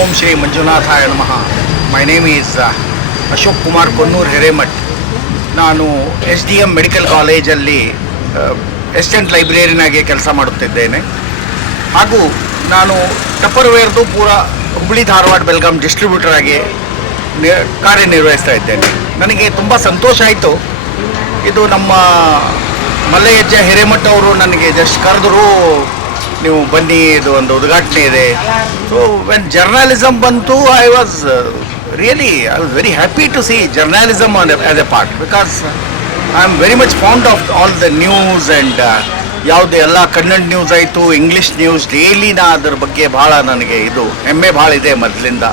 ಓಂ ಶ್ರೀ ಮಂಜುನಾಥಾಯ ನಮಃ. My name is Ashok Kumar Konnur Hiremath. ನಾನು ಎಸ್ ಡಿ ಎಂ ಮೆಡಿಕಲ್ ಕಾಲೇಜಲ್ಲಿ ಅಸಿಸ್ಟೆಂಟ್ ಲೈಬ್ರೇರಿನಾಗಿ ಕೆಲಸ ಮಾಡುತ್ತಿದ್ದೇನೆ. ಹಾಗೂ ನಾನು ಟಪರ್ವೇರ್ದು ಪೂರ ಹುಬ್ಬಳ್ಳಿ ಧಾರವಾಡ ಬೆಳಗಾಂ ಡಿಸ್ಟ್ರಿಬ್ಯೂಟರ್ ಆಗಿ ಕಾರ್ಯನಿರ್ವಹಿಸ್ತಾ ಇದ್ದೇನೆ. ನನಗೆ ತುಂಬ ಸಂತೋಷ ಆಯಿತು. ಇದು ನಮ್ಮ ಮಲ್ಲಯ್ಯಜ್ಜ ಹಿರೇಮಠ್ ಅವರು ನನಗೆ ಜಸ್ಟ್ ಕರೆದ್ರು ನೀವು ಬನ್ನಿ, ಇದು ಒಂದು ಉದ್ಘಾಟನೆ ಇದೆ. ಸೊ ವೆನ್ ಜರ್ನಲಿಸಮ್ ಬಂತು I was really I was very happy to see journalism as a part because I am very much fond of all the news and ಯಾವುದು ಎಲ್ಲ ಕನ್ನಡ ನ್ಯೂಸ್ ಆಯಿತು ಇಂಗ್ಲೀಷ್ ನ್ಯೂಸ್ ಡೈಲಿ ನಾ ಅದ್ರ ಬಗ್ಗೆ ಭಾಳ ನನಗೆ ಇದು, ಹೆಮ್ಮೆ ಭಾಳ ಇದೆ ಮೊದಲಿಂದ.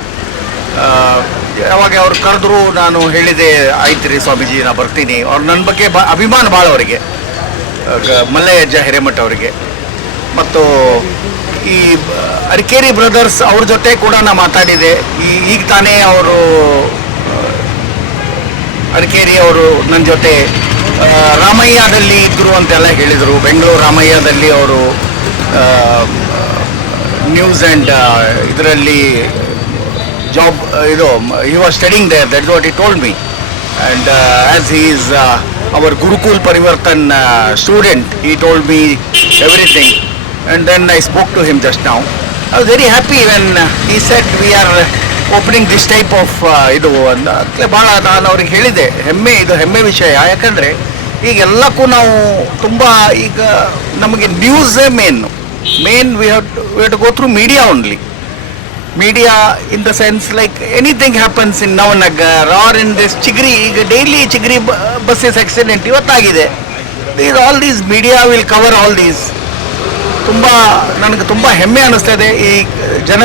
ಯಾವಾಗ ಅವ್ರು ಕರೆದ್ರು, ನಾನು ಹೇಳಿದೆ, ಆಯ್ತು ರೀ ಸ್ವಾಮೀಜಿ, ನಾ ಬರ್ತೀನಿ. ಅವ್ರು ನನ್ನ ಬಗ್ಗೆ ಬಾ, ಅಭಿಮಾನ ಭಾಳ ಅವರಿಗೆ. ಮಲ್ಲಯ್ಯ ಹಿರೇಮಠ ಅವರಿಗೆ. ಮತ್ತು ಈ ಅರಿಕೇರಿ ಬ್ರದರ್ಸ್ ಅವ್ರ ಜೊತೆ ಕೂಡ ನಾ ಮಾತಾಡಿದೆ. ಈಗ ತಾನೇ ಅವರು ಅರಿಕೇರಿ ಅವರು ನನ್ನ ಜೊತೆ ರಾಮಯ್ಯದಲ್ಲಿ ಇದ್ರು ಅಂತೆಲ್ಲ ಹೇಳಿದರು. ಬೆಂಗಳೂರು ರಾಮಯ್ಯದಲ್ಲಿ ಅವರು ನ್ಯೂಸ್ ಆ್ಯಂಡ್ ಇದರಲ್ಲಿ ಜಾಬ್, ಇದು you are studying there that what he told me and as he is our Gurukul Parivartan student he told me everything and then I spoke to him just ನಾವು I was very happy when he said we are opening this type of ಇದು ಅಂತ ಭಾಳ ನಾನು ಅವ್ರಿಗೆ ಹೇಳಿದೆ ಹೆಮ್ಮೆ, ಇದು ಹೆಮ್ಮೆ ವಿಷಯ. ಯಾಕಂದರೆ ಈಗ ಎಲ್ಲಕ್ಕೂ ನಾವು ತುಂಬ ಈಗ ನಮಗೆ ನ್ಯೂಸೇ main main we have to we have to go through media only media in the sense like anything happens in Navanagar or in this Chigari ಈಗ daily Chigari buses accident ಇವತ್ತಾಗಿದೆ. These all these media will cover all these ತುಂಬ ನನಗೆ ತುಂಬ ಹೆಮ್ಮೆ ಅನ್ನಿಸ್ತಾ ಇದೆ ಈ ಜನ,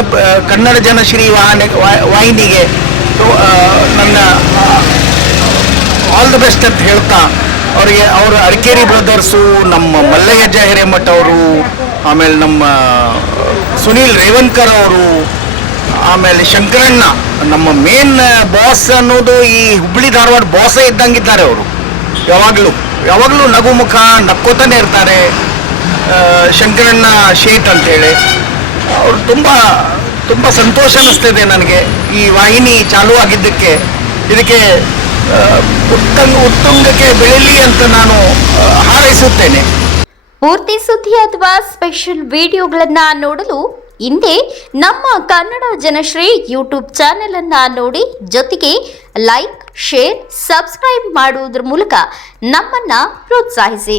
ಕನ್ನಡ ಜನಶ್ರೀ ವಾಹನ ವಾಹಿನಿಗೆ. ನನ್ನ ಆಲ್ ದ ಬೆಸ್ಟ್ ಅಂತ ಹೇಳ್ತಾ, ಅವರಿಗೆ, ಅವರು ಅರಿಕೇರಿ ಬ್ರದರ್ಸು, ನಮ್ಮ ಮಲ್ಲಯ್ಯ ಹಿರೇಮಠ ಅವರು, ಆಮೇಲೆ ನಮ್ಮ, ಸುನೀಲ್ ರೇವನ್ಕರ್ ಅವರು, ಆಮೇಲೆ ಶಂಕರಣ್ಣ, ನಮ್ಮ ಮೇನ್ ಬಾಸ್ ಅನ್ನೋದು ಈ ಹುಬ್ಬಳ್ಳಿ ಧಾರವಾಡ ಬಾಸೇ ಇದ್ದಂಗಿದ್ದಾರೆ ಅವರು. ಯಾವಾಗಲೂ ಯಾವಾಗಲೂ ನಗುಮುಖ ನಕ್ಕೋತಾನೆ ಇರ್ತಾರೆ. ಶಂಕರಣ್ಣ ಶೇಟ್ ಅಂತೇಳಿ. ಅವರು ತುಂಬ ತುಂಬ ಸಂತೋಷ ಅನ್ನಿಸ್ತಿದೆ ನನಗೆ. ಈ ವಾಹಿನಿ ಚಾಲೂ ಆಗಿದ್ದಕ್ಕೆ, ಇದಕ್ಕೆ ಉತ್ತಂಗ, ಉತ್ತುಂಗಕ್ಕೆ ಬೆಳೀಲಿ ಅಂತ ನಾನು ಹಾರೈಸುತ್ತೇನೆ. ಪೂರ್ತಿ ಸುದ್ದಿ ಅಥವಾ ಸ್ಪೆಷಲ್ ವಿಡಿಯೋಗಳನ್ನ ನೋಡಲು ಹಿಂದೆ ನಮ್ಮ ಕನ್ನಡ ಜನಶ್ರೀ ಯೂಟ್ಯೂಬ್ ಚಾನೆಲ್ ಅನ್ನ ನೋಡಿ, ಜೊತೆಗೆ ಲೈಕ್, ಶೇರ್, ಸಬ್ಸ್ಕ್ರೈಬ್ ಮಾಡುವುದರ ಮೂಲಕ ನಮ್ಮನ್ನ ಪ್ರೋತ್ಸಾಹಿಸಿ.